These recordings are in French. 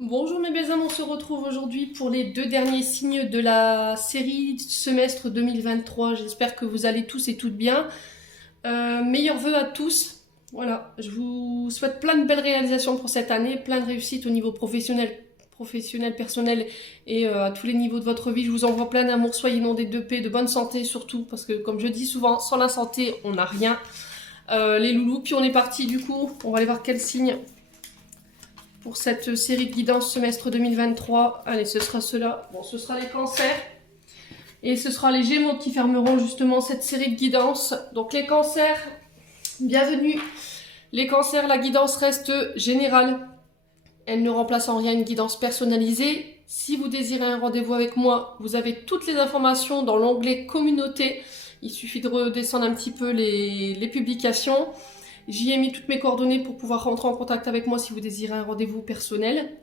Bonjour mes belles âmes, on se retrouve aujourd'hui pour les deux derniers signes de la série semestre 2023. J'espère que vous allez tous et toutes bien. Meilleurs vœux à tous. Voilà, je vous souhaite plein de belles réalisations pour cette année, plein de réussites au niveau professionnel, personnel et à tous les niveaux de votre vie. Je vous envoie plein d'amour, soyez inondés de paix, de bonne santé surtout, parce que comme je dis souvent, sans la santé, on n'a rien. Les loulous, puis on est parti du coup, on va aller voir quel signe pour cette série de guidance semestre 2023. Allez, ce sera cela. Bon, ce sera les cancers. Et ce sera les gémeaux qui fermeront justement cette série de guidance. Donc les cancers, bienvenue. Les cancers, la guidance reste générale. Elle ne remplace en rien une guidance personnalisée. Si vous désirez un rendez-vous avec moi, vous avez toutes les informations dans l'onglet communauté. Il suffit de redescendre un petit peu les publications. J'y ai mis toutes mes coordonnées pour pouvoir rentrer en contact avec moi si vous désirez un rendez-vous personnel.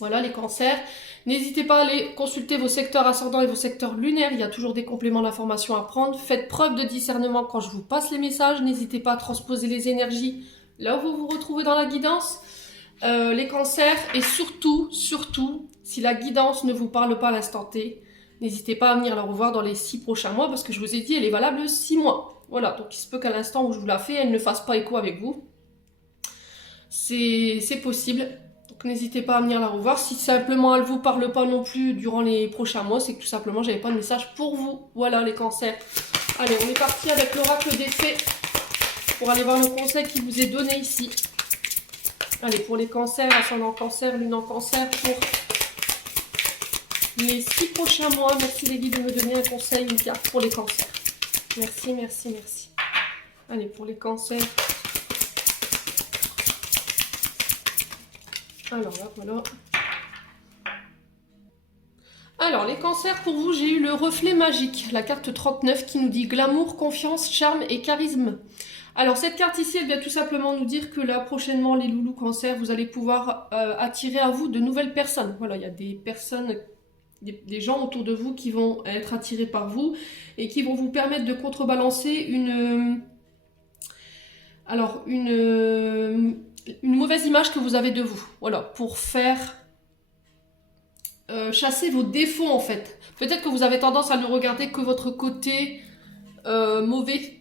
Voilà les cancers. N'hésitez pas à aller consulter vos secteurs ascendants et vos secteurs lunaires. Il y a toujours des compléments d'informations à prendre. Faites preuve de discernement quand je vous passe les messages. N'hésitez pas à transposer les énergies là où vous vous retrouvez dans la guidance. Les cancers et surtout, si la guidance ne vous parle pas à l'instant T, n'hésitez pas à venir la revoir dans les 6 prochains mois parce que je vous ai dit, elle est valable 6 mois. Voilà, donc il se peut qu'à l'instant où je vous la fais, elle ne fasse pas écho avec vous. C'est possible. Donc n'hésitez pas à venir la revoir. Si simplement elle ne vous parle pas non plus durant les prochains mois, c'est que tout simplement j'avais pas de message pour vous. Voilà les cancers. Allez, on est parti avec l'oracle des fées pour aller voir le conseil qui vous est donné ici. Allez, pour les cancers, ascendant cancer, lune en cancer, pour les 6 prochains mois, merci les guides de me donner un conseil, une carte pour les cancers. Merci, merci, merci. Allez, pour les cancers. Alors là, voilà. Alors, les cancers, pour vous, j'ai eu le reflet magique, la carte 39 qui nous dit glamour, confiance, charme et charisme. Alors, cette carte ici, elle vient tout simplement nous dire que là, prochainement, les loulous cancers, vous allez pouvoir attirer à vous de nouvelles personnes. Voilà, il y a des personnes, des gens autour de vous qui vont être attirés par vous et qui vont vous permettre de contrebalancer une mauvaise image que vous avez de vous. Voilà, pour faire chasser vos défauts en fait. Peut-être que vous avez tendance à ne regarder que votre côté mauvais.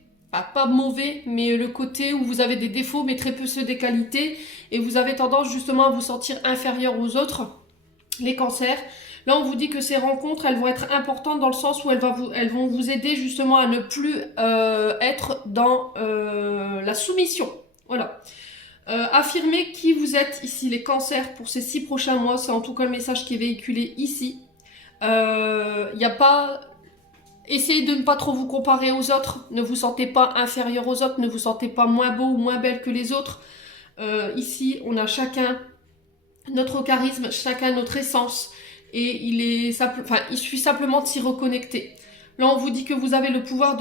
Pas mauvais, mais le côté où vous avez des défauts, mais très peu ceux des qualités. Et vous avez tendance justement à vous sentir inférieur aux autres, les cancers. Là, on vous dit que ces rencontres, elles vont être importantes dans le sens où elles vont vous aider justement à ne plus être dans la soumission. Voilà. Affirmez qui vous êtes ici, les cancers, pour ces 6 prochains mois. C'est en tout cas le message qui est véhiculé ici. Il n'y a pas... Essayez de ne pas trop vous comparer aux autres. Ne vous sentez pas inférieur aux autres. Ne vous sentez pas moins beau ou moins belle que les autres. Ici, on a chacun notre charisme, chacun notre essence. Et il suffit simplement de s'y reconnecter. Là, on vous dit que vous avez le pouvoir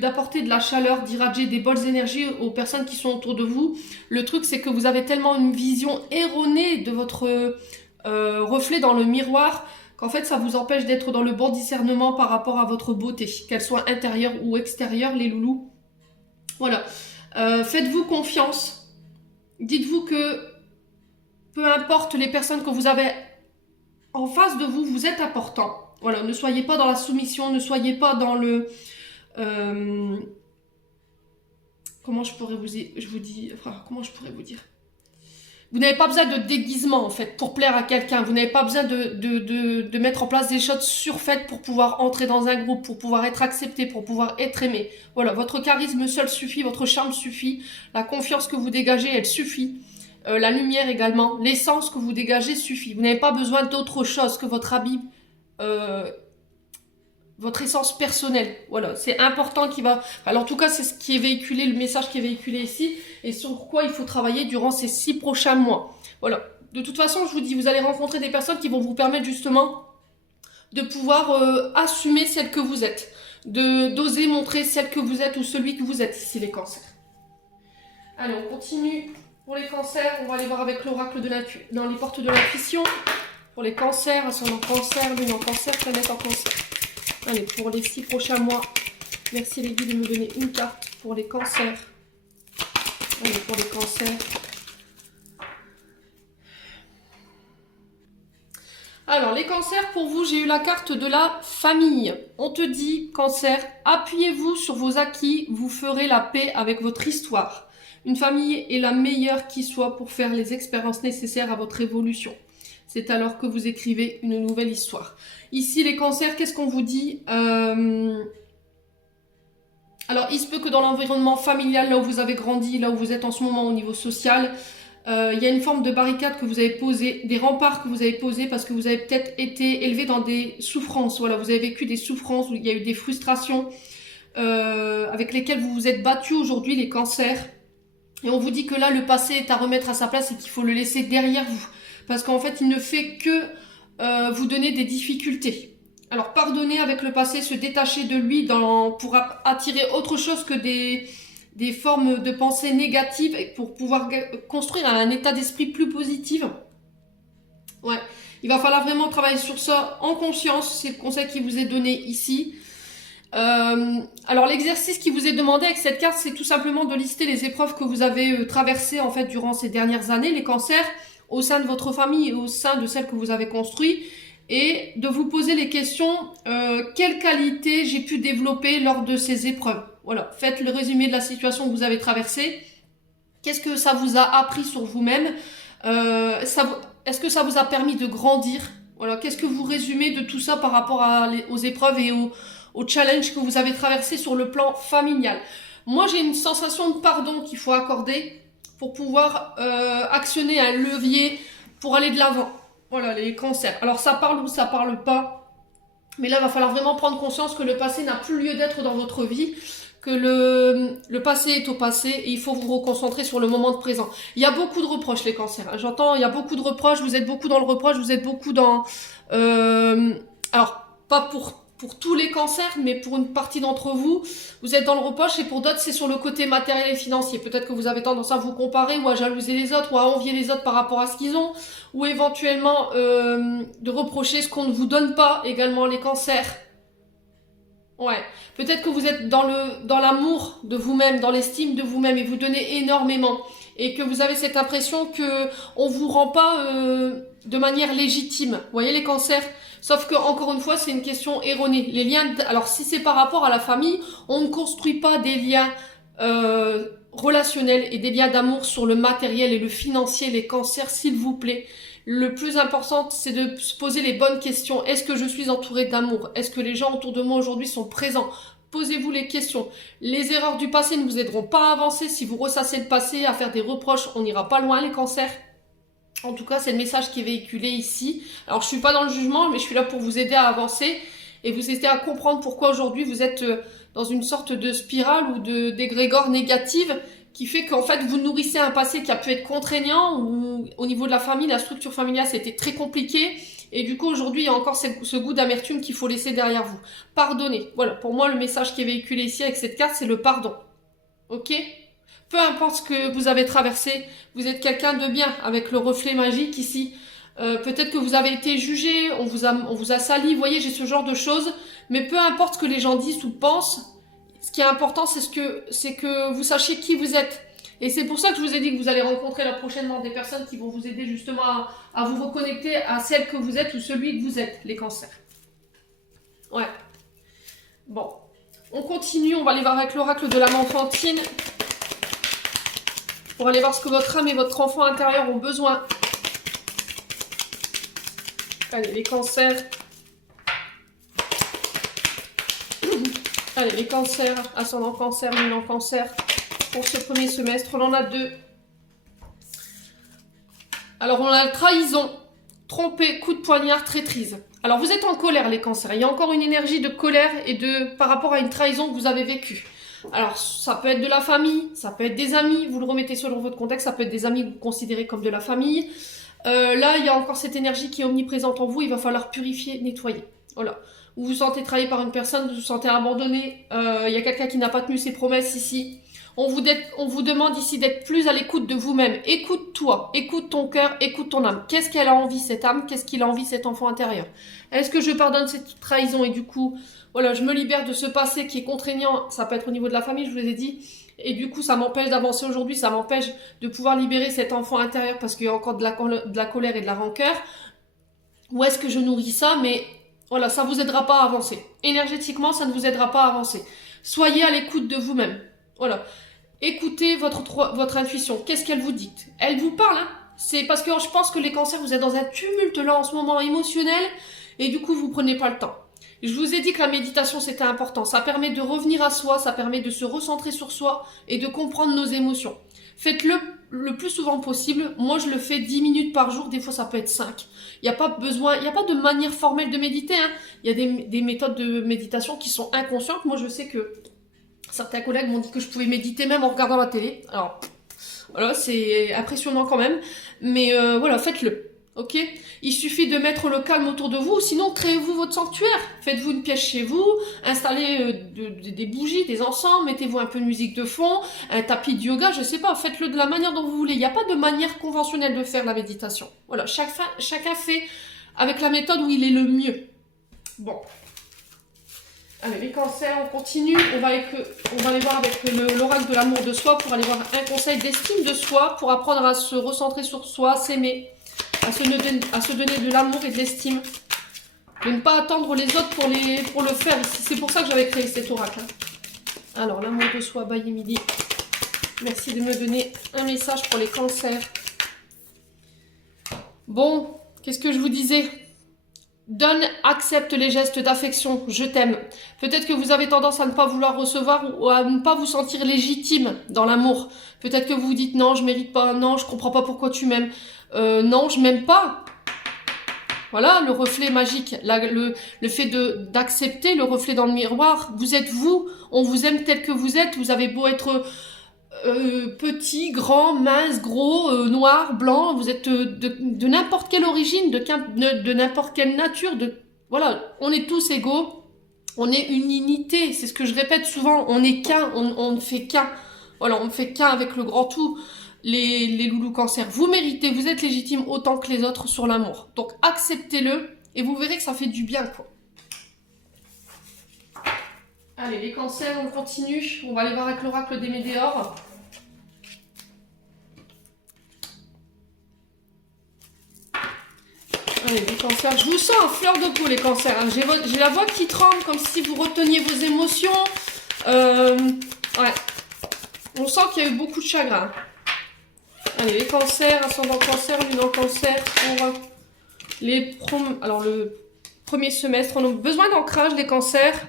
d'apporter de la chaleur, d'irradier des bonnes énergies aux personnes qui sont autour de vous. Le truc, c'est que vous avez tellement une vision erronée de votre reflet dans le miroir qu'en fait, ça vous empêche d'être dans le bon discernement par rapport à votre beauté, qu'elle soit intérieure ou extérieure, les loulous. Voilà. Faites-vous confiance. Dites-vous que peu importe les personnes que vous avez en face de vous, vous êtes important. Voilà, ne soyez pas dans la soumission, ne soyez pas dans le... comment je pourrais vous dire, vous n'avez pas besoin de déguisement en fait pour plaire à quelqu'un. Vous n'avez pas besoin de mettre en place des choses surfaites pour pouvoir entrer dans un groupe, pour pouvoir être accepté, pour pouvoir être aimé. Voilà, votre charisme seul suffit, votre charme suffit, la confiance que vous dégagez, elle suffit. La lumière également, l'essence que vous dégagez suffit. Vous n'avez pas besoin d'autre chose que votre habit, votre essence personnelle. Voilà, c'est important qui va... Alors en tout cas, c'est ce qui est véhiculé, le message qui est véhiculé ici, et sur quoi il faut travailler durant ces 6 prochains mois. Voilà. De toute façon, je vous dis, vous allez rencontrer des personnes qui vont vous permettre justement de pouvoir assumer celle que vous êtes, d'oser montrer celle que vous êtes ou celui que vous êtes ici, les cancers. Allez, on continue. Pour les cancers, on va aller voir avec l'oracle dans les portes de l'intuition. Pour les cancers, ascendant cancer, lune en cancer, planète en cancer. Allez, pour les 6 prochains mois, merci les guides de me donner une carte pour les cancers. Allez, pour les cancers. Alors, les cancers, pour vous, j'ai eu la carte de la famille. On te dit, cancer, appuyez-vous sur vos acquis, vous ferez la paix avec votre histoire. Une famille est la meilleure qui soit pour faire les expériences nécessaires à votre évolution. C'est alors que vous écrivez une nouvelle histoire. Ici, les cancers, qu'est-ce qu'on vous dit Alors, il se peut que dans l'environnement familial, là où vous avez grandi, là où vous êtes en ce moment au niveau social, il y a une forme de barricade que vous avez posée, des remparts que vous avez posés parce que vous avez peut-être été élevé dans des souffrances. Voilà, vous avez vécu des souffrances, où il y a eu des frustrations avec lesquelles vous vous êtes battus aujourd'hui, les cancers. Et on vous dit que là, le passé est à remettre à sa place et qu'il faut le laisser derrière vous. Parce qu'en fait, il ne fait que vous donner des difficultés. Alors, pardonner avec le passé, se détacher de lui pour attirer autre chose que des formes de pensée négatives et pour pouvoir construire un état d'esprit plus positif. Ouais, il va falloir vraiment travailler sur ça en conscience, c'est le conseil qui vous est donné ici. Alors l'exercice qui vous est demandé avec cette carte, c'est tout simplement de lister les épreuves que vous avez traversées en fait durant ces dernières années, les cancers, au sein de votre famille et au sein de celle que vous avez construite, et de vous poser les questions, quelles qualités j'ai pu développer lors de ces épreuves. Voilà, faites le résumé de la situation que vous avez traversée. Qu'est-ce que ça vous a appris sur vous-même Est-ce que ça vous a permis de grandir? Voilà, qu'est-ce que vous résumez de tout ça par rapport aux épreuves et aux challenges que vous avez traversés sur le plan familial? Moi, j'ai une sensation de pardon qu'il faut accorder pour pouvoir actionner un levier pour aller de l'avant. Voilà, les cancers. Alors, ça parle ou ça parle pas. Mais là, il va falloir vraiment prendre conscience que le passé n'a plus lieu d'être dans votre vie, que le passé est au passé et il faut vous reconcentrer sur le moment de présent. Il y a beaucoup de reproches, les cancers. J'entends, il y a beaucoup de reproches, vous êtes beaucoup dans le reproche, vous êtes beaucoup dans... alors, pas pour tous les cancers, mais pour une partie d'entre vous, vous êtes dans le reproche et pour d'autres, c'est sur le côté matériel et financier. Peut-être que vous avez tendance à vous comparer ou à jalouser les autres ou à envier les autres par rapport à ce qu'ils ont ou éventuellement de reprocher ce qu'on ne vous donne pas, également les cancers. Ouais, peut-être que vous êtes dans l'amour de vous-même, dans l'estime de vous-même et vous donnez énormément et que vous avez cette impression que on vous rend pas de manière légitime. Vous voyez les cancers? Sauf que encore une fois, c'est une question erronée. Les liens, alors si c'est par rapport à la famille, on ne construit pas des liens relationnels et des liens d'amour sur le matériel et le financier. Les cancers, s'il vous plaît. Le plus important, c'est de se poser les bonnes questions. Est-ce que je suis entourée d'amour? Est-ce que les gens autour de moi aujourd'hui sont présents? Posez-vous les questions. Les erreurs du passé ne vous aideront pas à avancer. Si vous ressassez le passé, à faire des reproches, on n'ira pas loin, les cancers. En tout cas, c'est le message qui est véhiculé ici. Alors, je suis pas dans le jugement, mais je suis là pour vous aider à avancer et vous aider à comprendre pourquoi aujourd'hui vous êtes dans une sorte de spirale ou d'égrégore négative qui fait qu'en fait vous nourrissez un passé qui a pu être contraignant ou au niveau de la famille, la structure familiale c'était très compliqué et du coup aujourd'hui il y a encore ce goût d'amertume qu'il faut laisser derrière vous. Pardonnez. Voilà, pour moi le message qui est véhiculé ici avec cette carte c'est le pardon. Ok? Peu importe ce que vous avez traversé, vous êtes quelqu'un de bien avec le reflet magique ici. Peut-être que vous avez été jugé, on vous a sali, vous voyez, j'ai ce genre de choses. Mais peu importe ce que les gens disent ou pensent, ce qui est important, c'est que vous sachiez qui vous êtes. Et c'est pour ça que je vous ai dit que vous allez rencontrer là prochainement des personnes qui vont vous aider justement à vous reconnecter à celle que vous êtes ou celui que vous êtes, les cancers. Ouais. Bon. On continue, on va aller voir avec l'oracle de l'âme enfantine. Pour aller voir ce que votre âme et votre enfant intérieur ont besoin. Allez, les cancers. Allez, les cancers, ascendant cancer, luminant cancer. Pour ce premier semestre, on en a deux. Alors, on a la trahison, trompé, coup de poignard, traîtrise. Alors, vous êtes en colère, les cancers. Il y a encore une énergie de colère et par rapport à une trahison que vous avez vécue. Alors, ça peut être de la famille, ça peut être des amis. Vous le remettez selon votre contexte. Ça peut être des amis que vous considérez comme de la famille. Là, il y a encore cette énergie qui est omniprésente en vous. Il va falloir purifier, nettoyer. Voilà. Vous vous sentez trahi par une personne, vous vous sentez abandonné. Il y a quelqu'un qui n'a pas tenu ses promesses ici. On vous demande ici d'être plus à l'écoute de vous-même. Écoute-toi, écoute ton cœur, écoute ton âme. Qu'est-ce qu'elle a envie, cette âme? Qu'est-ce qu'il a envie, cet enfant intérieur? Est-ce que je pardonne cette trahison et du coup, voilà, je me libère de ce passé qui est contraignant. Ça peut être au niveau de la famille, je vous ai dit. Et du coup, ça m'empêche d'avancer aujourd'hui, ça m'empêche de pouvoir libérer cet enfant intérieur parce qu'il y a encore de la colère et de la rancœur. Où est-ce que je nourris ça? Mais voilà, ça ne vous aidera pas à avancer. Énergétiquement, ça ne vous aidera pas à avancer. Soyez à l'écoute de vous-même. Voilà. Écoutez votre intuition. Qu'est-ce qu'elle vous dicte? Elle vous parle, hein? C'est parce que je pense que les cancers, vous êtes dans un tumulte là en ce moment émotionnel et du coup, vous prenez pas le temps. Je vous ai dit que la méditation, c'était important. Ça permet de revenir à soi, ça permet de se recentrer sur soi et de comprendre nos émotions. Faites-le le plus souvent possible. Moi, je le fais 10 minutes par jour. Des fois, ça peut être 5. Il n'y a pas besoin, il n'y a pas de manière formelle de méditer, hein. Il y a des méthodes de méditation qui sont inconscientes. Moi, je sais que certains collègues m'ont dit que je pouvais méditer même en regardant la télé. Alors, voilà, c'est impressionnant quand même. Mais voilà, faites-le. Ok? Il suffit de mettre le calme autour de vous, sinon créez-vous votre sanctuaire. Faites-vous une pièce chez vous, installez des bougies, des encens, mettez-vous un peu de musique de fond, un tapis de yoga, je sais pas, faites-le de la manière dont vous voulez. Il n'y a pas de manière conventionnelle de faire la méditation. Voilà, chacun fait avec la méthode où il est le mieux. Bon. Allez, les cancers, on continue. On va aller voir avec l'oracle de l'amour de soi pour aller voir un conseil d'estime de soi, pour apprendre à se recentrer sur soi, s'aimer, à se donner de l'amour et de l'estime. De ne pas attendre les autres pour le faire. C'est pour ça que j'avais créé cet oracle. Alors, l'amour de soi, by Emily. Merci de me donner un message pour les cancers. Bon, qu'est-ce que je vous disais ? Donne, accepte les gestes d'affection, je t'aime. Peut-être que vous avez tendance à ne pas vouloir recevoir ou à ne pas vous sentir légitime dans l'amour. Peut-être que vous vous dites non, je mérite pas, non, je comprends pas pourquoi tu m'aimes. Non, je m'aime pas. Voilà, le reflet magique, le fait d'accepter le reflet dans le miroir. Vous êtes vous, on vous aime tel que vous êtes. Vous avez beau être petit, grand, mince, gros, noir, blanc, vous êtes de n'importe quelle origine, de n'importe quelle nature, voilà, on est tous égaux, on est une unité, c'est ce que je répète souvent, on est qu'un, on ne fait qu'un, voilà, on ne fait qu'un avec le grand tout. Les loulous cancer, vous méritez, vous êtes légitimes autant que les autres sur l'amour, donc acceptez-le et vous verrez que ça fait du bien, quoi. Allez, les cancers, on continue. On va aller voir avec l'oracle des Médéors. Allez, les cancers, je vous sens en fleur de peau, les cancers. Hein. J'ai la voix qui tremble comme si vous reteniez vos émotions. Ouais. On sent qu'il y a eu beaucoup de chagrin. Allez, les cancers, ascendant cancer, lune en cancer, pour alors le premier semestre. On a besoin d'ancrage, les cancers.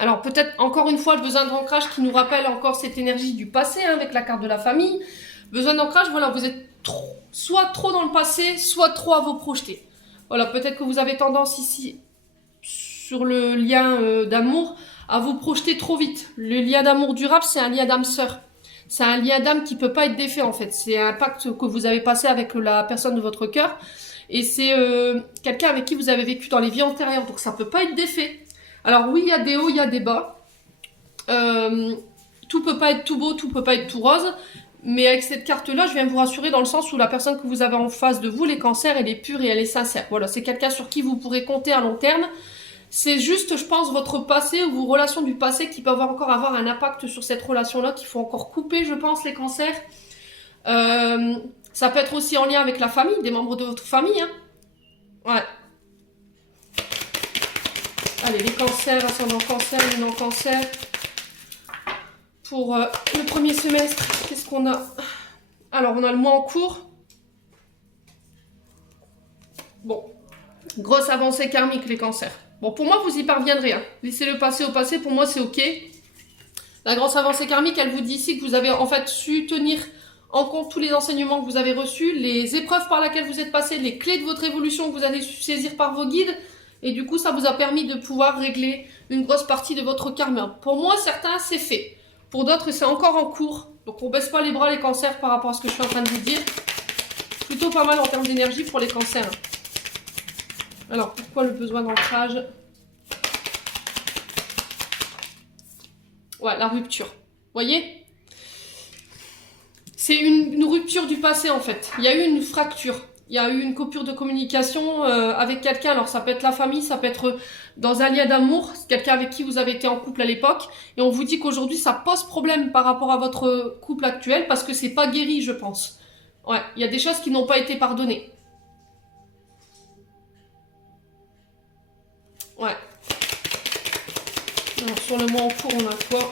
Alors peut-être encore une fois le besoin d'ancrage qui nous rappelle encore cette énergie du passé, hein, avec la carte de la famille. Besoin d'ancrage, voilà, vous êtes soit trop dans le passé, soit trop à vous projeter. Voilà, peut-être que vous avez tendance ici, sur le lien d'amour, à vous projeter trop vite. Le lien d'amour durable, c'est un lien d'âme-sœur. C'est un lien d'âme qui ne peut pas être défait en fait. C'est un pacte que vous avez passé avec la personne de votre cœur. Et c'est quelqu'un avec qui vous avez vécu dans les vies antérieures. Donc ça ne peut pas être défait. Alors oui, il y a des hauts, il y a des bas. Tout peut pas être tout beau, tout peut pas être tout rose. Mais avec cette carte-là, je viens vous rassurer dans le sens où la personne que vous avez en face de vous, les cancers, elle est pure et elle est sincère. Voilà, c'est quelqu'un sur qui vous pourrez compter à long terme. C'est juste, je pense, votre passé ou vos relations du passé qui peuvent encore avoir un impact sur cette relation-là, qu'il faut encore couper, je pense, les cancers. Ça peut être aussi en lien avec la famille, des membres de votre famille. Hein. Ouais. Allez, les cancers, ascendant cancer, lune en cancer. Pour le premier semestre, qu'est-ce qu'on a? Alors, on a le mois en cours. Bon, grosse avancée karmique, les cancers. Bon, pour moi, vous y parviendrez. Hein. Laissez-le passer au passé, pour moi, c'est OK. La grosse avancée karmique, elle vous dit ici que vous avez en fait su tenir en compte tous les enseignements que vous avez reçus, les épreuves par lesquelles vous êtes passé, les clés de votre évolution que vous avez su saisir par vos guides. Et du coup, ça vous a permis de pouvoir régler une grosse partie de votre karma. Pour moi, certains, c'est fait. Pour d'autres, c'est encore en cours. Donc, on baisse pas les bras, les cancers, par rapport à ce que je suis en train de vous dire. Plutôt pas mal en termes d'énergie pour les cancers. Alors, pourquoi le besoin d'ancrage? Ouais, la rupture. Vous voyez? C'est une rupture du passé, en fait. Il y a eu une fracture. Il y a eu une coupure de communication avec quelqu'un. Alors, ça peut être la famille, ça peut être dans un lien d'amour. Quelqu'un avec qui vous avez été en couple à l'époque. Et on vous dit qu'aujourd'hui, ça pose problème par rapport à votre couple actuel parce que c'est pas guéri, je pense. Ouais, il y a des choses qui n'ont pas été pardonnées. sur le mois en cours, on a quoi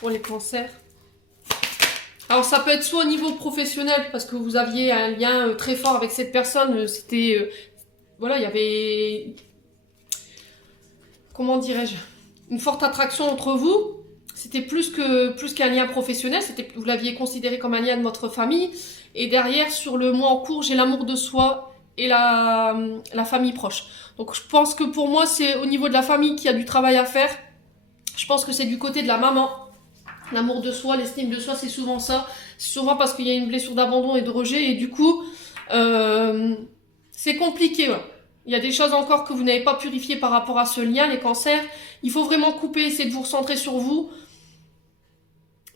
pour les cancers? Alors ça peut être soit au niveau professionnel, parce que vous aviez un lien très fort avec cette personne, c'était... voilà, il y avait... Comment dirais-je? Une forte attraction entre vous. C'était plus qu'un lien professionnel, vous l'aviez considéré comme un lien de votre famille. Et derrière, sur le mois en cours, j'ai l'amour de soi et la famille proche. Donc je pense que pour moi, c'est au niveau de la famille qu'il y a du travail à faire. Je pense que c'est du côté de la maman. L'amour de soi, l'estime de soi, c'est souvent ça. C'est souvent parce qu'il y a une blessure d'abandon et de rejet. Et du coup, c'est compliqué. Ouais. Il y a des choses encore que vous n'avez pas purifiées par rapport à ce lien, les cancers. Il faut vraiment couper, essayer de vous recentrer sur vous.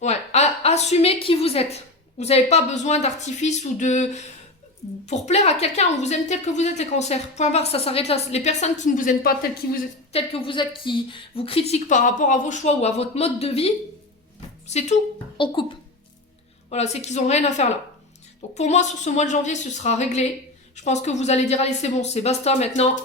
Ouais, assumez qui vous êtes. Vous n'avez pas besoin d'artifice ou de... Pour plaire à quelqu'un, on vous aime tel que vous êtes, les cancers. Point barre, ça s'arrête là. Les personnes qui ne vous aiment pas tel que vous êtes, qui vous critiquent par rapport à vos choix ou à votre mode de vie, c'est tout. On coupe. Voilà, c'est qu'ils n'ont rien à faire là. Donc pour moi, sur ce mois de janvier, ce sera réglé. Je pense que vous allez dire, allez, c'est bon, c'est basta maintenant.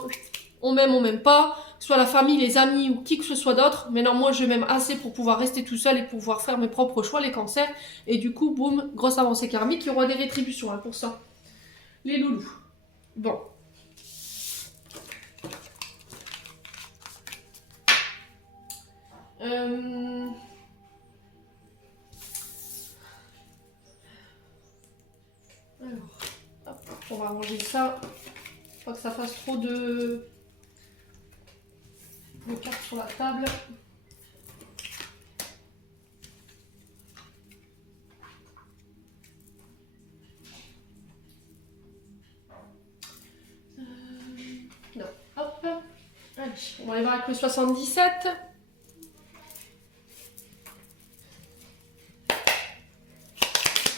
On m'aime pas. Soit la famille, les amis ou qui que ce soit d'autre. Maintenant, moi, je m'aime assez pour pouvoir rester tout seul et pouvoir faire mes propres choix, les cancers. Et du coup, boum, grosse avancée karmique. Il y aura des rétributions hein, pour ça. Les loulous. Bon. Alors, hop, on va ranger ça. Pas que ça fasse trop de cartes sur la table. Non, hop. Allez, on va aller voir avec le 77.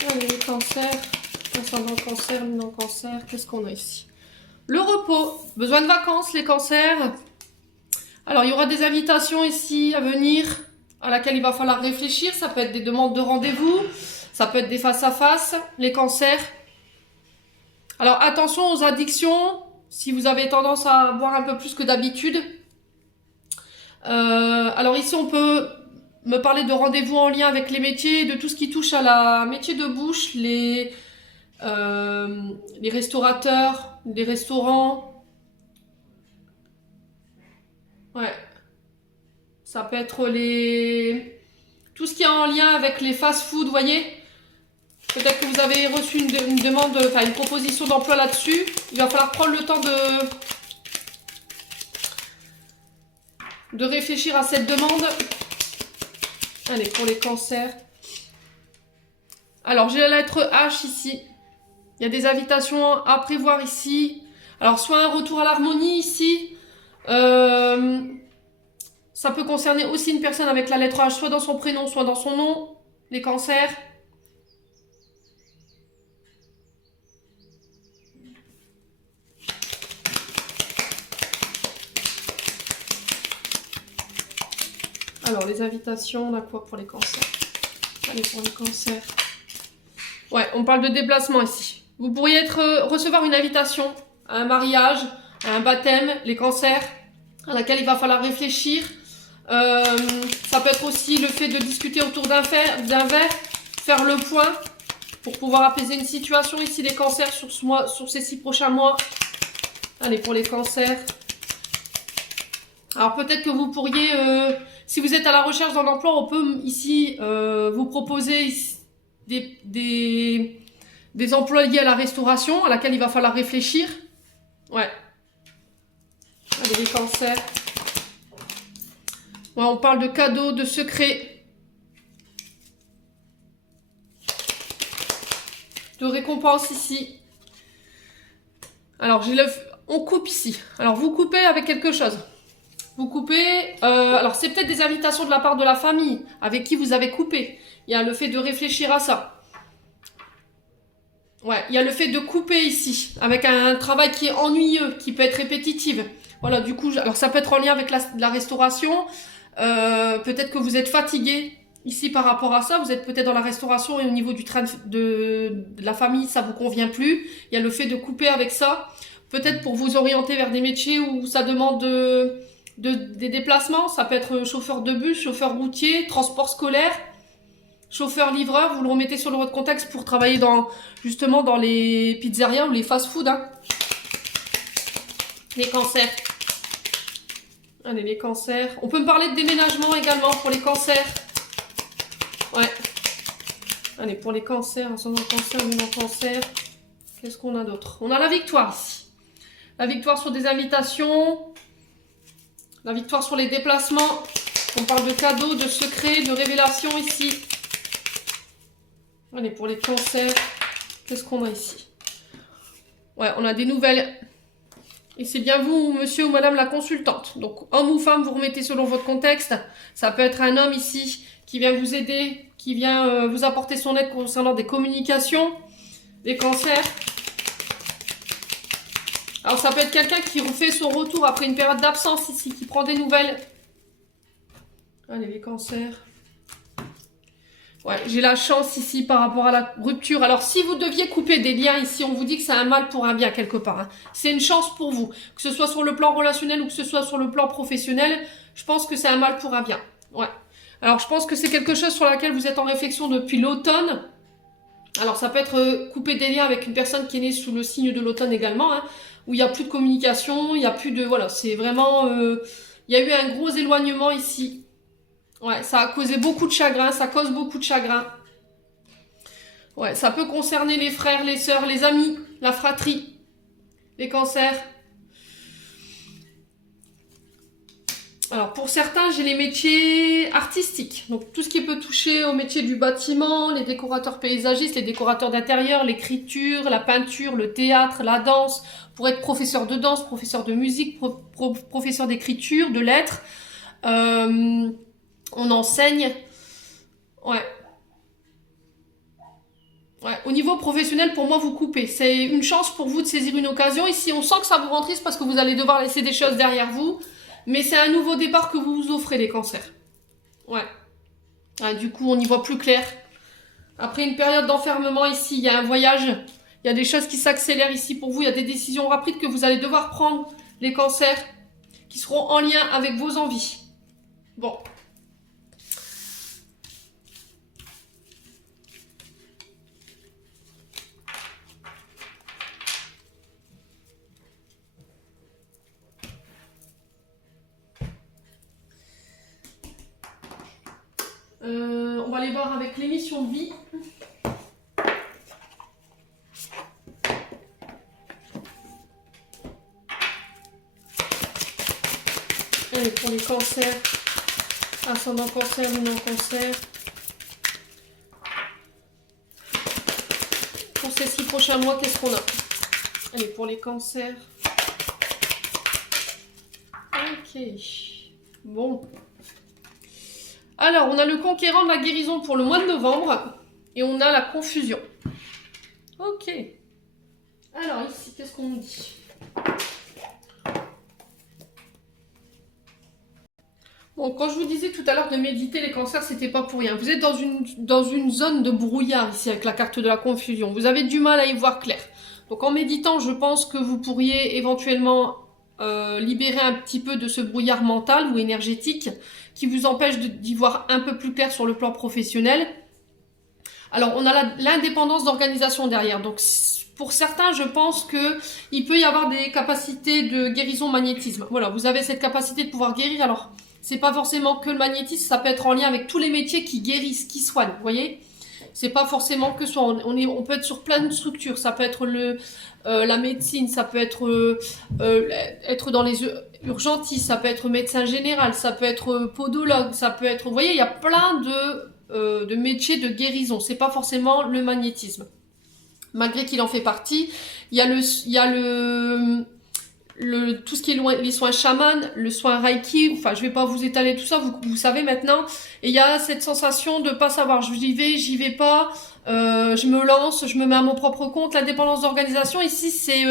Allez, les cancers. Ascendant cancer, luminant cancer, qu'est-ce qu'on a ici? Le repos, besoin de vacances les cancers. Alors il y aura des invitations ici à venir à laquelle il va falloir réfléchir. Ça peut être des demandes de rendez-vous, ça peut être des face-à-face, les cancers. Alors attention aux addictions, si vous avez tendance à boire un peu plus que d'habitude. Alors ici on peut me parler de rendez-vous en lien avec les métiers, de tout ce qui touche à la métier de bouche, les restaurateurs, les restaurants. Ouais. Ça peut être tout ce qui est en lien avec les fast-food, vous voyez. Peut-être que vous avez reçu une demande, enfin une proposition d'emploi là-dessus. Il va falloir prendre le temps de réfléchir à cette demande. Allez, pour les cancers. Alors, j'ai la lettre H ici. Il y a des invitations à prévoir ici. Alors, soit un retour à l'harmonie ici. Ça peut concerner aussi une personne avec la lettre H, soit dans son prénom, soit dans son nom. Les cancers. Alors, les invitations, on a quoi pour les cancers? Allez, pour les cancers. Ouais, on parle de déplacement ici. Vous pourriez recevoir une invitation à un mariage, à un baptême, les cancers, à laquelle il va falloir réfléchir. Ça peut être aussi le fait de discuter autour d'un verre, faire le point pour pouvoir apaiser une situation ici, les cancers sur ces 6 prochains mois. Allez, pour les cancers. Alors peut-être que vous pourriez, si vous êtes à la recherche d'un emploi, on peut ici vous proposer des emplois liés à la restauration, à laquelle il va falloir réfléchir. Ouais. Allez, les cancers. Ouais, on parle de cadeaux, de secrets. De récompenses ici. Alors, on coupe ici. Alors, vous coupez avec quelque chose. Vous coupez... alors, c'est peut-être des invitations de la part de la famille avec qui vous avez coupé. Il y a le fait de réfléchir à ça. Ouais, il y a le fait de couper ici, avec un travail qui est ennuyeux, qui peut être répétitif. Voilà, du coup, alors ça peut être en lien avec la restauration. Peut-être que vous êtes fatigué ici par rapport à ça. Vous êtes peut-être dans la restauration et au niveau du train de la famille, ça vous convient plus. Il y a le fait de couper avec ça. Peut-être pour vous orienter vers des métiers où ça demande des déplacements. Ça peut être chauffeur de bus, chauffeur routier, transport scolaire, chauffeur-livreur. Vous le remettez sur le votre contexte pour travailler justement dans les pizzerias ou les fast-food. Hein. Les cancers. Allez, les cancers. On peut me parler de déménagement également pour les cancers. Ouais. Allez, pour les cancers, ascendant cancer, lunaire cancer. Qu'est-ce qu'on a d'autre? On a la victoire ici. La victoire sur des invitations. La victoire sur les déplacements. On parle de cadeaux, de secrets, de révélations ici. Allez, pour les cancers. Qu'est-ce qu'on a ici? Ouais, on a des nouvelles. Et c'est bien vous, monsieur ou madame la consultante. Donc, homme ou femme, vous remettez selon votre contexte. Ça peut être un homme ici qui vient vous aider, qui vient vous apporter son aide concernant des communications, des cancers. Alors, ça peut être quelqu'un qui refait son retour après une période d'absence ici, qui prend des nouvelles. Allez, les cancers. Ouais, j'ai la chance ici par rapport à la rupture. Alors, si vous deviez couper des liens ici, on vous dit que c'est un mal pour un bien quelque part. Hein. C'est une chance pour vous. Que ce soit sur le plan relationnel ou que ce soit sur le plan professionnel, je pense que c'est un mal pour un bien. Ouais. Alors, je pense que c'est quelque chose sur laquelle vous êtes en réflexion depuis l'automne. Alors, ça peut être couper des liens avec une personne qui est née sous le signe de l'automne également, hein, où il n'y a plus de communication, il n'y a plus de... Voilà, c'est vraiment... il y a eu un gros éloignement ici. Ouais, ça a causé beaucoup de chagrin, ça cause beaucoup de chagrin. Ouais, ça peut concerner les frères, les sœurs, les amis, la fratrie, les cancers. Alors, pour certains, j'ai les métiers artistiques. Donc, tout ce qui peut toucher au métier du bâtiment, les décorateurs paysagistes, les décorateurs d'intérieur, l'écriture, la peinture, le théâtre, la danse. Pour être professeur de danse, professeur de musique, professeur d'écriture, de lettres. On enseigne. Ouais. Ouais. Au niveau professionnel, pour moi, vous coupez. C'est une chance pour vous de saisir une occasion. Ici, on sent que ça vous rend triste parce que vous allez devoir laisser des choses derrière vous. Mais c'est un nouveau départ que vous vous offrez, les cancers. Ouais. Ouais, du coup, on y voit plus clair. Après une période d'enfermement ici, il y a un voyage. Il y a des choses qui s'accélèrent ici pour vous. Il y a des décisions rapides que vous allez devoir prendre, les cancers, qui seront en lien avec vos envies. Bon. On va aller voir avec l'émission de vie. Allez, pour les cancers, ascendant cancer, lunaire cancer. Pour ces 6 prochains mois, qu'est-ce qu'on a? Allez, pour les cancers. Ok. Bon. Alors, on a le conquérant de la guérison pour le mois de novembre. Et on a la confusion. Ok. Alors, ici, qu'est-ce qu'on nous dit? Bon, quand je vous disais tout à l'heure de méditer les cancers, c'était pas pour rien. Vous êtes dans une zone de brouillard ici avec la carte de la confusion. Vous avez du mal à y voir clair. Donc, en méditant, je pense que vous pourriez éventuellement libérer un petit peu de ce brouillard mental ou énergétique qui vous empêche d'y voir un peu plus clair sur le plan professionnel. Alors, on a l'indépendance d'organisation derrière. Donc, pour certains, je pense que il peut y avoir des capacités de guérison magnétisme. Voilà, vous avez cette capacité de pouvoir guérir. Alors, c'est pas forcément que le magnétisme, ça peut être en lien avec tous les métiers qui guérissent, qui soignent, vous voyez. C'est pas forcément que soit on peut être sur plein de structures. Ça peut être la médecine, ça peut être être dans les urgentistes, ça peut être médecin général, ça peut être podologue, ça peut être... Vous voyez, il y a plein de métiers de guérison. C'est pas forcément le magnétisme. Malgré qu'il en fait partie, il y a tout ce qui est les soins chamans, le soin reiki, enfin je vais pas vous étaler tout ça, vous savez maintenant. Et il y a cette sensation de pas savoir, j'y vais pas, je me lance, je me mets à mon propre compte. L'indépendance d'organisation ici, c'est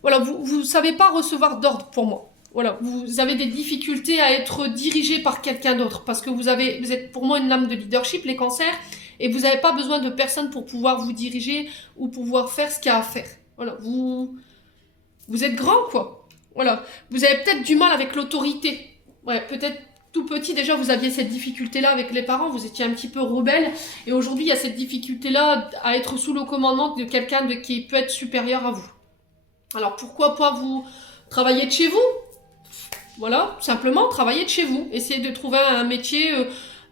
voilà, vous savez pas recevoir d'ordre pour moi. Voilà, vous avez des difficultés à être dirigé par quelqu'un d'autre parce que vous êtes pour moi une lame de leadership, les cancers, et vous n'avez pas besoin de personne pour pouvoir vous diriger ou pouvoir faire ce qu'il y a à faire. Voilà, vous êtes grand, quoi. Voilà. Vous avez peut-être du mal avec l'autorité. Ouais, peut-être tout petit, déjà, vous aviez cette difficulté-là avec les parents, vous étiez un petit peu rebelle, et aujourd'hui, il y a cette difficulté-là à être sous le commandement de quelqu'un qui peut être supérieur à vous. Alors, pourquoi pas vous travailler de chez vous? Voilà, simplement, travailler de chez vous. Essayez de trouver un métier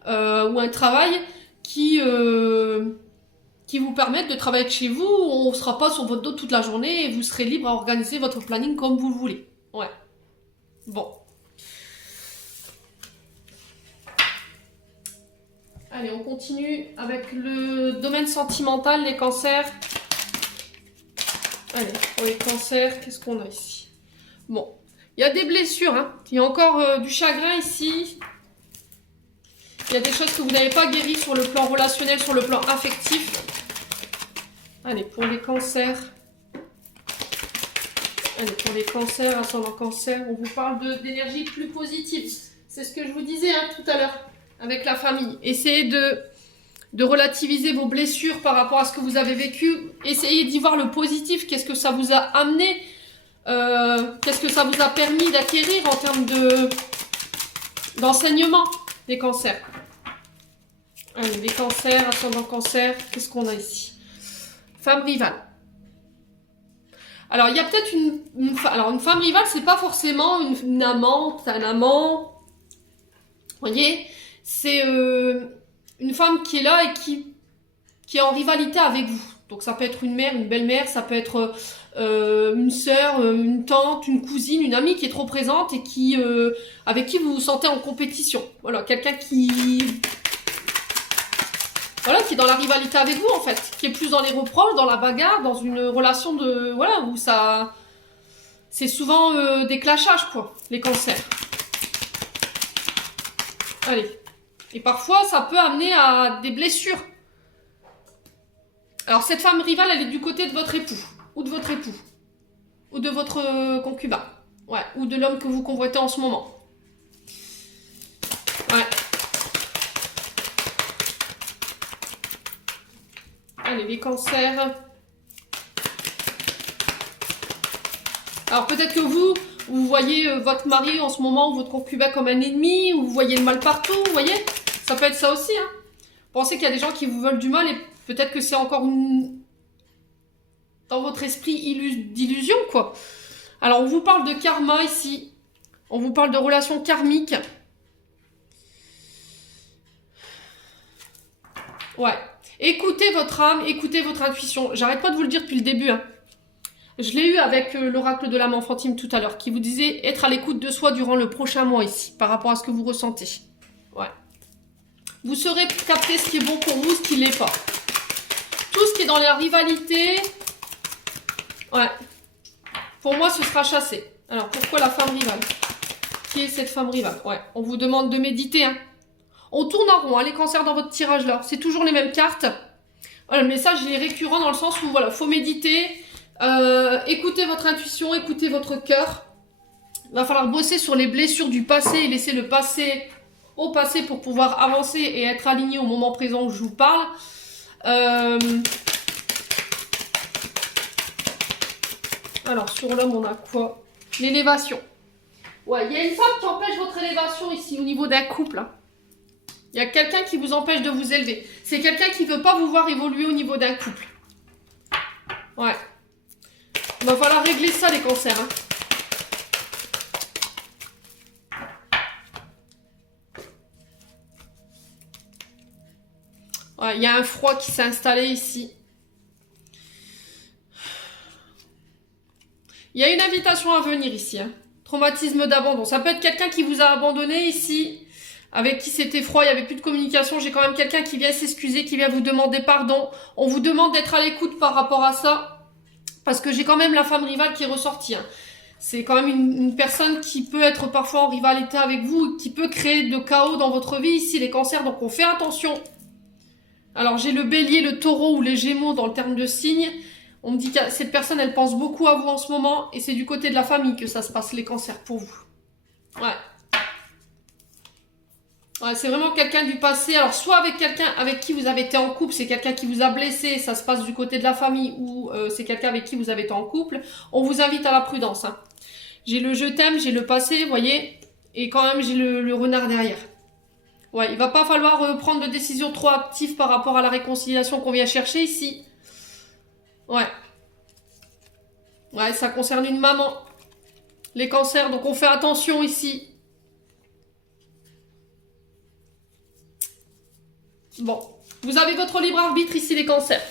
ou un travail qui vous permette de travailler de chez vous, on ne sera pas sur votre dos toute la journée, et vous serez libre à organiser votre planning comme vous le voulez. Ouais. Bon. Allez, on continue avec le domaine sentimental, les cancers. Allez, pour les cancers, qu'est-ce qu'on a ici? Bon, il y a des blessures, hein. Il y a encore du chagrin ici. Il y a des choses que vous n'avez pas guéries sur le plan relationnel, sur le plan affectif. Allez, pour les cancers. Allez, pour les cancers, ascendant cancer, on vous parle d'énergie plus positive. C'est ce que je vous disais hein, tout à l'heure. Avec la famille. Essayez de relativiser vos blessures par rapport à ce que vous avez vécu. Essayez d'y voir le positif. Qu'est-ce que ça vous a amené? Qu'est-ce que ça vous a permis d'acquérir en termes d'enseignement des cancers? Allez, les cancers, ascendant cancer, qu'est-ce qu'on a ici? Femme rivale. Alors, il y a peut-être une femme rivale, c'est pas forcément une amante, un amant. Vous voyez? C'est une femme qui est là et qui est en rivalité avec vous. Donc ça peut être une mère, une belle-mère, ça peut être une sœur, une tante, une cousine, une amie qui est trop présente et avec qui vous vous sentez en compétition. Voilà, quelqu'un qui est dans la rivalité avec vous en fait, qui est plus dans les reproches, dans la bagarre, dans une relation où ça, c'est souvent des clashages quoi, les cancers. Allez. Et parfois, ça peut amener à des blessures. Alors, cette femme rivale, elle est du côté de votre époux. Ou de votre époux. Ou de votre concubin. Ouais. Ou de l'homme que vous convoitez en ce moment. Ouais. Allez, les cancers. Alors, peut-être que vous voyez votre mari en ce moment, ou votre concubin comme un ennemi, ou vous voyez le mal partout, vous voyez? Ça peut être ça aussi, hein. Pensez qu'il y a des gens qui vous veulent du mal et peut-être que c'est encore dans votre esprit d'illusion, quoi. Alors, on vous parle de karma ici. On vous parle de relations karmiques. Ouais. Écoutez votre âme, écoutez votre intuition. J'arrête pas de vous le dire depuis le début, hein. Je l'ai eu avec l'oracle de l'âme enfantine tout à l'heure, qui vous disait être à l'écoute de soi durant le prochain mois ici, par rapport à ce que vous ressentez. Ouais. Vous saurez capter ce qui est bon pour vous, ce qui ne l'est pas. Tout ce qui est dans la rivalité, ouais. Pour moi, ce sera chassé. Alors, pourquoi la femme rivale? Qui est cette femme rivale? Ouais, on vous demande de méditer, hein. On tourne en rond, hein, les cancers dans votre tirage là. C'est toujours les mêmes cartes. Voilà, le message il est récurrent dans le sens où, voilà, faut méditer. Écoutez votre intuition, écoutez votre cœur. Il va falloir bosser sur les blessures du passé et laisser le passé au passé pour pouvoir avancer et être aligné au moment présent où je vous parle. Alors sur l'homme on a quoi? L'élévation. Ouais, il y a une femme qui empêche votre élévation ici au niveau d'un couple. Hein. Il y a quelqu'un qui vous empêche de vous élever. C'est quelqu'un qui ne veut pas vous voir évoluer au niveau d'un couple. Ouais. Il va falloir régler ça les cancers. Hein. Ouais, il y a un froid qui s'est installé ici. Il y a une invitation à venir ici. Hein. Traumatisme d'abandon. Ça peut être quelqu'un qui vous a abandonné ici, avec qui c'était froid, il n'y avait plus de communication. J'ai quand même quelqu'un qui vient s'excuser, qui vient vous demander pardon. On vous demande d'être à l'écoute par rapport à ça. Parce que j'ai quand même la femme rivale qui est ressortie. Hein. C'est quand même une personne qui peut être parfois en rivalité avec vous, qui peut créer de chaos dans votre vie ici, les cancers. Donc on fait attention. Alors j'ai le bélier, le taureau ou les gémeaux dans le terme de signe. On me dit que cette personne, elle pense beaucoup à vous en ce moment. Et c'est du côté de la famille que ça se passe, les cancers, pour vous. Ouais. Ouais, c'est vraiment quelqu'un du passé. Alors, soit avec quelqu'un avec qui vous avez été en couple, c'est quelqu'un qui vous a blessé, ça se passe du côté de la famille, ou c'est quelqu'un avec qui vous avez été en couple. On vous invite à la prudence. Hein. J'ai le je t'aime, j'ai le passé, vous voyez. Et quand même, j'ai le renard derrière. Ouais, il va pas falloir prendre de décision trop active par rapport à la réconciliation qu'on vient chercher ici. Ouais. Ouais, ça concerne une maman. Les cancers, donc on fait attention ici. Bon, vous avez votre libre arbitre ici, les cancers.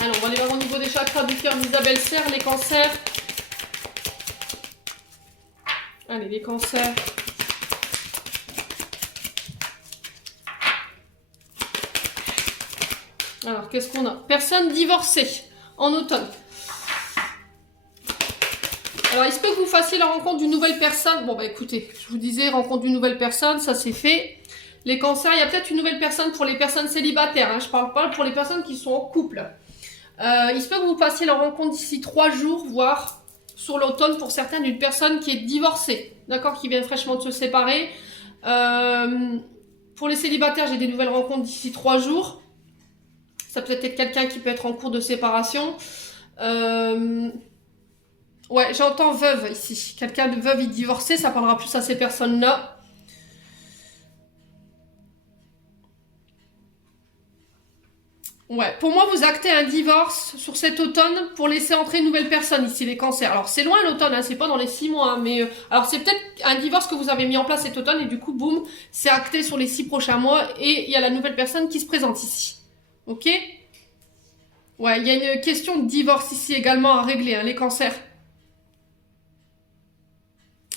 Alors, on va aller voir au niveau des chakras du cœur d'Isabelle Serre, les cancers. Allez, les cancers. Alors, qu'est-ce qu'on a? Personne divorcée en automne. Alors, il se peut que vous fassiez la rencontre d'une nouvelle personne. Bon, bah écoutez, je vous disais, rencontre d'une nouvelle personne, ça c'est fait. Les cancers, il y a peut-être une nouvelle personne pour les personnes célibataires. Hein, je parle pas pour les personnes qui sont en couple. Il se peut que vous passiez la rencontre d'ici 3 jours, voire sur l'automne pour certains d'une personne qui est divorcée. D'accord, qui vient fraîchement de se séparer. Pour les célibataires, j'ai des nouvelles rencontres d'ici 3 jours. Ça peut être quelqu'un qui peut être en cours de séparation. Ouais, j'entends veuve ici. Quelqu'un de veuve et divorcé, ça parlera plus à ces personnes-là. Ouais, pour moi, vous actez un divorce sur cet automne pour laisser entrer une nouvelle personne ici, les cancers. Alors, c'est loin l'automne, hein, c'est pas dans les 6 mois, hein, mais... alors, c'est peut-être un divorce que vous avez mis en place cet automne et du coup, boum, c'est acté sur les 6 prochains mois et il y a la nouvelle personne qui se présente ici. Ok? Ouais, il y a une question de divorce ici également à régler, hein, les cancers.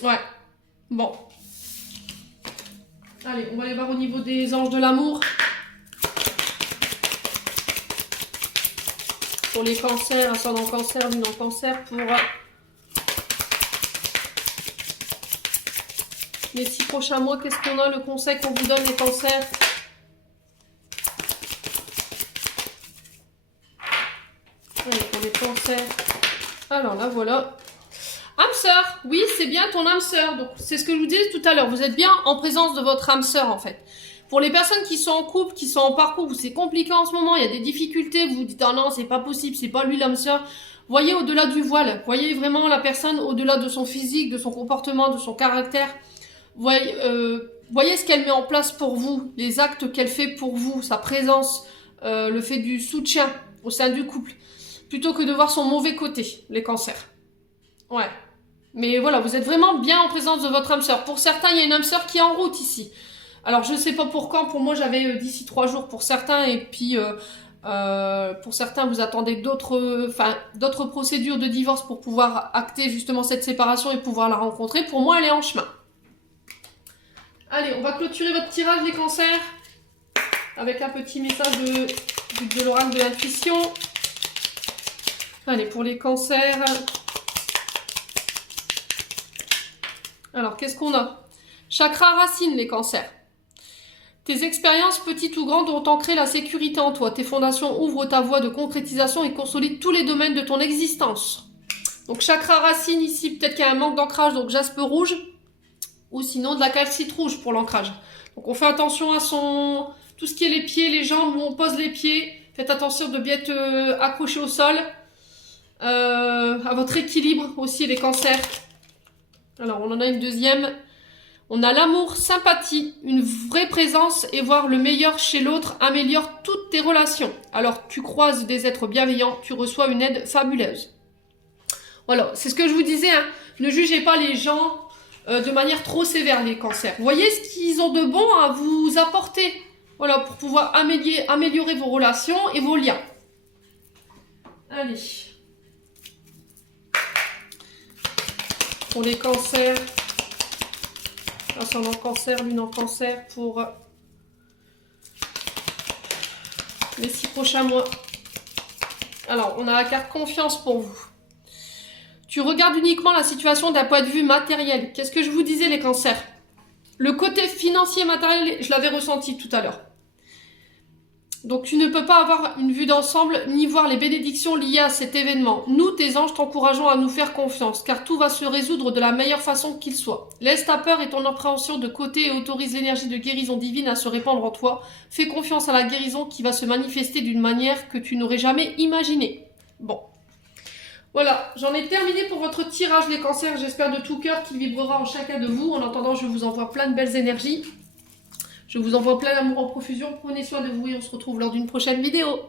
Ouais, bon. Allez, on va aller voir au niveau des anges de l'amour. Pour les cancers, ascendant cancer, lune en cancer, pour les 6 prochains mois, qu'est-ce qu'on a? Le conseil qu'on vous donne, les cancers. Allez, pour les cancers. Alors là, voilà. Âme sœur, oui, c'est bien ton âme sœur. Donc, c'est ce que je vous disais tout à l'heure. Vous êtes bien en présence de votre âme sœur, en fait. Pour les personnes qui sont en couple, qui sont en parcours, où c'est compliqué en ce moment, il y a des difficultés, vous vous dites, ah non, c'est pas possible, c'est pas lui l'âme sœur. Voyez au-delà du voile. Voyez vraiment la personne au-delà de son physique, de son comportement, de son caractère. Voyez ce qu'elle met en place pour vous, les actes qu'elle fait pour vous, sa présence, le fait du soutien au sein du couple. Plutôt que de voir son mauvais côté, les cancers. Ouais. Mais voilà, vous êtes vraiment bien en présence de votre âme sœur. Pour certains, il y a une âme sœur qui est en route ici. Alors, je ne sais pas pour quand. Pour moi, j'avais d'ici 3 jours pour certains. Et puis, pour certains, vous attendez d'autres procédures de divorce pour pouvoir acter justement cette séparation et pouvoir la rencontrer. Pour moi, elle est en chemin. Allez, on va clôturer votre tirage, les cancers. Avec un petit message de l'oracle de l'intuition. Allez, pour les cancers. Alors, qu'est-ce qu'on a? Chakra racine, les cancers. Tes expériences, petites ou grandes, ont ancré la sécurité en toi. Tes fondations ouvrent ta voie de concrétisation et consolident tous les domaines de ton existence. Donc, chakra racine, ici, peut-être qu'il y a un manque d'ancrage, donc jaspe rouge. Ou sinon, de la calcite rouge pour l'ancrage. Donc, on fait attention à tout ce qui est les pieds, les jambes, où on pose les pieds. Faites attention de bien être accroché au sol. À votre équilibre aussi, les cancers. Alors, on en a une deuxième. On a l'amour, sympathie, une vraie présence et voir le meilleur chez l'autre améliore toutes tes relations. Alors, tu croises des êtres bienveillants, tu reçois une aide fabuleuse. Voilà, c'est ce que je vous disais, hein. Ne jugez pas les gens de manière trop sévère, les cancers. Voyez ce qu'ils ont de bon à vous apporter. Voilà, pour pouvoir améliorer vos relations et vos liens. Allez. Pour les cancers, ascendant cancer, lune en cancer, pour les 6 prochains mois. Alors, on a la carte confiance pour vous. Tu regardes uniquement la situation d'un point de vue matériel. Qu'est-ce que je vous disais, les cancers? Le côté financier matériel, je l'avais ressenti tout à l'heure. Donc tu ne peux pas avoir une vue d'ensemble ni voir les bénédictions liées à cet événement. Nous, tes anges, t'encourageons à nous faire confiance, car tout va se résoudre de la meilleure façon qu'il soit. Laisse ta peur et ton appréhension de côté et autorise l'énergie de guérison divine à se répandre en toi. Fais confiance à la guérison qui va se manifester d'une manière que tu n'aurais jamais imaginée. Bon. Voilà, j'en ai terminé pour votre tirage les cancers. J'espère de tout cœur qu'il vibrera en chacun de vous. En attendant, je vous envoie plein de belles énergies. Je vous envoie plein d'amour en profusion. Prenez soin de vous et on se retrouve lors d'une prochaine vidéo.